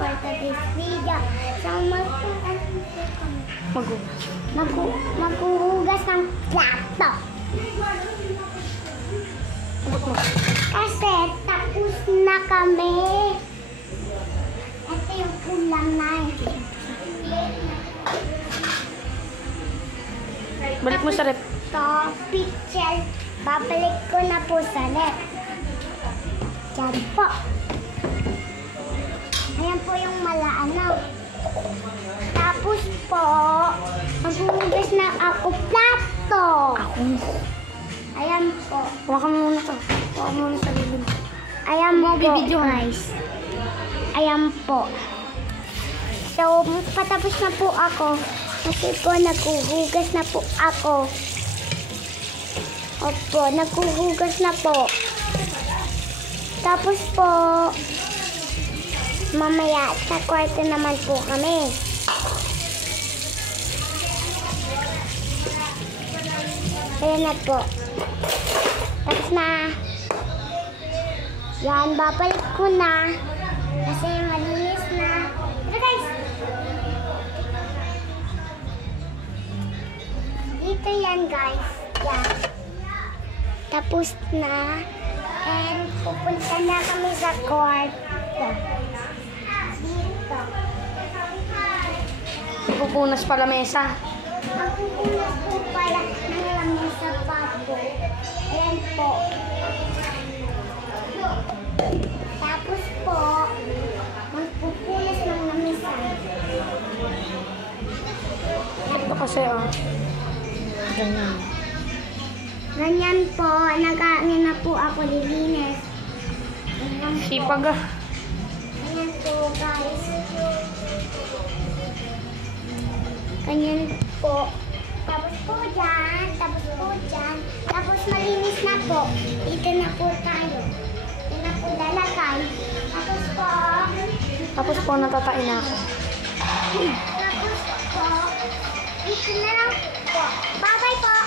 for today's video. So, maghuhugas ng plato. Kasi tapos na kami. Ito yung ulam na yun. Balik mo sa rep. Ito, picture. Babalik ko na po sa rep. Diyan po. Ayan po yung malaanaw. Tapos po, maghuhugas na ako plato. Ayan po. Huwag mo muna to. Huwag mo muna sa bibig. Ayan po, guys. Ayan po. So, patapos na po ako. Kasi po, naghuhugas na po ako. Opo, naghuhugas na po. Tapos po, mamaya sa kwarto naman po kami. Ayan na po. Tapos na. Yan, babalik ko na. Kasi malinis na. Ito guys. Dito yan guys. Yan. Tapos na. And pupunta na kami sa kwarto. Dito. Pupunas pala mesa. Magpupunas po pala ng lamesa pa po. Ayan po. Tapos po, magpupunas ng lamesa. Ito kasi ganyan. Ganyan po, nag-aangin na po ako lilinis. Ayan po. Sipag Ayan po guys. Ganyan po. Tapos po dyan, tapos po dyan. Tapos malinis na po. Dito na po tayo. Dito na po lalagay. Tapos po natatain na ako. Tapos po, dito na lang po. Bye-bye po!